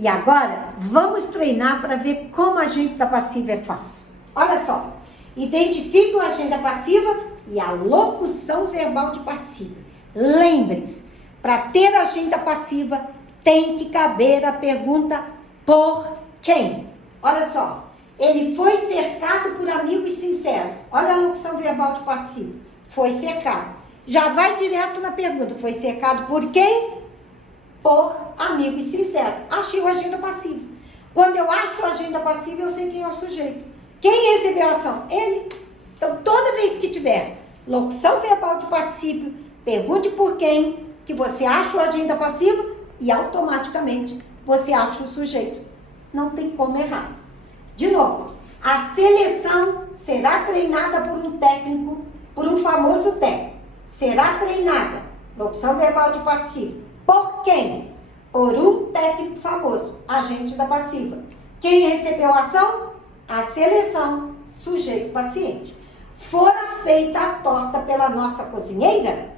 E agora, vamos treinar para ver como a agenda passiva é fácil. Olha só, identifique a agenda passiva e a locução verbal de particípio. Lembre-se, para ter agenda passiva, tem que caber a pergunta por quem. Olha só, ele foi cercado por amigos sinceros. Olha a locução verbal de particípio. Foi cercado. Já vai direto na pergunta. Foi cercado por quem? Por amigos sinceros. Achei a agenda passiva. Quando eu acho a agenda passiva, eu sei quem é o sujeito. Quem recebeu a ação? Ele. Então, toda vez que tiver locução verbal de particípio, pergunte por quem, que você acha a agenda passiva e automaticamente você acha o sujeito. Não tem como errar. De novo, a seleção será treinada por um técnico, por um famoso técnico. Será treinada, locução verbal de particípio. Por quem? Por um técnico famoso, agente da passiva. Quem recebeu a ação? A seleção, sujeito paciente. Fora feita a torta pela nossa cozinheira?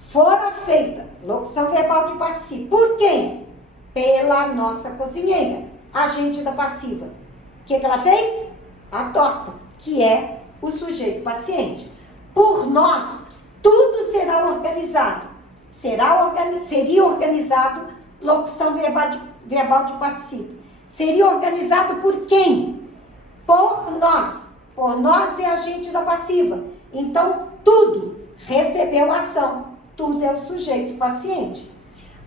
Fora feita, locução verbal de particípio. Por quem? Pela nossa cozinheira, agente da passiva. O que ela fez? A torta, que é o sujeito paciente. Por nós, tudo será organizado. Seria organizado, locução verbal de particípio. Seria organizado por quem? Por nós. Por nós é agente da passiva. Então, tudo recebeu ação. Tudo é o sujeito paciente.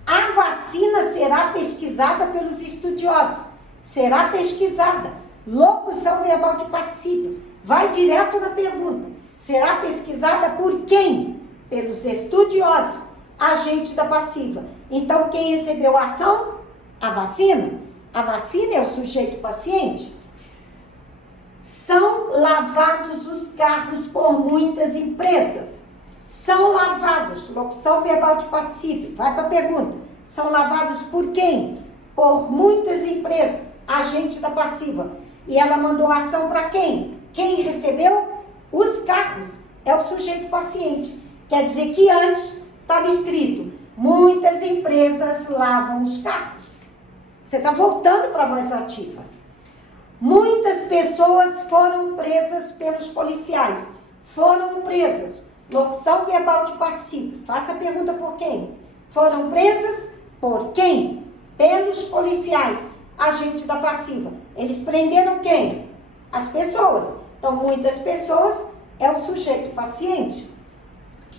A vacina será pesquisada pelos estudiosos. Será pesquisada. Locução verbal de particípio. Vai direto na pergunta. Será pesquisada por quem? Pelos estudiosos. Agente da passiva. Então, quem recebeu a ação? A vacina. A vacina é o sujeito paciente. São lavados os carros por muitas empresas. São lavados. Locução verbal de particípio. Vai para a pergunta. São lavados por quem? Por muitas empresas. Agente da passiva. E ela mandou a ação para quem? Quem recebeu? Os carros. É o sujeito paciente. Quer dizer que antes estava escrito, muitas empresas lavam os carros. Você está voltando para a voz ativa. Muitas pessoas foram presas pelos policiais. Foram presas. Locução verbal de particípio. Faça a pergunta por quem? Foram presas por quem? Pelos policiais. Agente da passiva. Eles prenderam quem? As pessoas. Então, muitas pessoas é o sujeito paciente.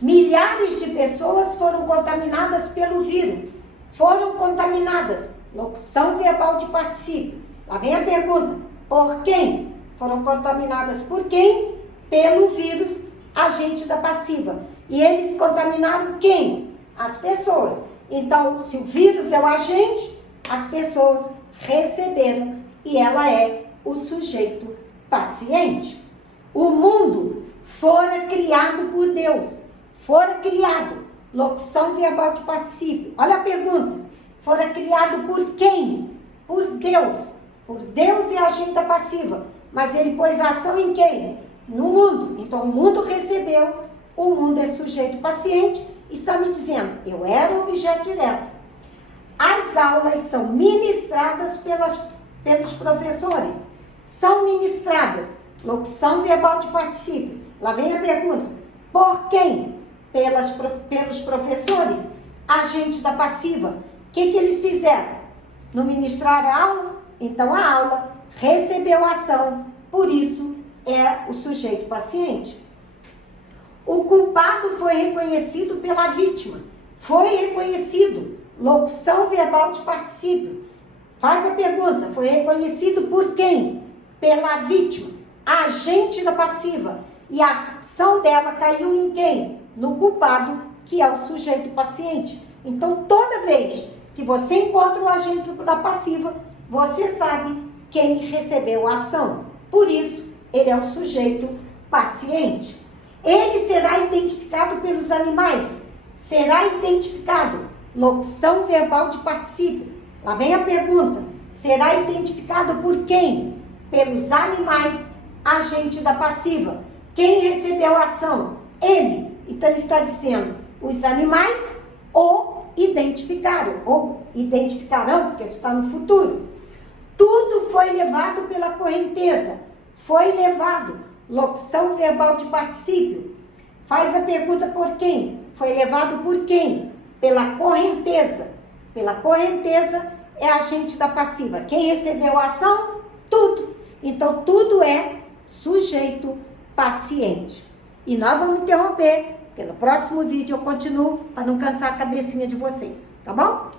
Milhares de pessoas foram contaminadas pelo vírus. Foram contaminadas. Locução verbal de particípio. Lá vem a pergunta. Por quem? Foram contaminadas por quem? Pelo vírus, agente da passiva. E eles contaminaram quem? As pessoas. Então, se o vírus é o agente, as pessoas receberam e ela é o sujeito paciente. O mundo fora criado por Deus. Fora criado, locução verbal de particípio. Olha a pergunta. Fora criado por quem? Por Deus. Por Deus e a agente passiva. Mas ele pôs a ação em quem? No mundo. Então, o mundo recebeu, o mundo é sujeito paciente. Está me dizendo, eu era um objeto direto. As aulas são ministradas pelos professores. São ministradas, locução verbal de particípio. Lá vem a pergunta. Por quem? Pelos professores, agente da passiva. O que eles fizeram? Não ministraram a aula? Então, a aula recebeu a ação, por isso é o sujeito paciente. O culpado foi reconhecido pela vítima. Foi reconhecido. Locução verbal de particípio. Faz a pergunta. Foi reconhecido por quem? Pela vítima. Agente da passiva. E a ação dela caiu em quem? No culpado, que é o sujeito paciente. Então, toda vez que você encontra o agente da passiva, você sabe quem recebeu a ação. Por isso, ele é o sujeito paciente. Ele será identificado pelos animais. Será identificado. Locução verbal de particípio. Lá vem a pergunta. Será identificado por quem? Pelos animais, agente da passiva. Quem recebeu a ação? Ele. Então, ele está dizendo os animais ou identificaram, ou identificarão, porque está no futuro. Tudo foi levado pela correnteza. Foi levado. Locução verbal de particípio. Faz a pergunta por quem? Foi levado por quem? Pela correnteza. Pela correnteza é agente da passiva. Quem recebeu a ação? Tudo. Então, tudo é sujeito paciente. E nós vamos interromper, porque no próximo vídeo eu continuo para não cansar a cabecinha de vocês. Tá bom?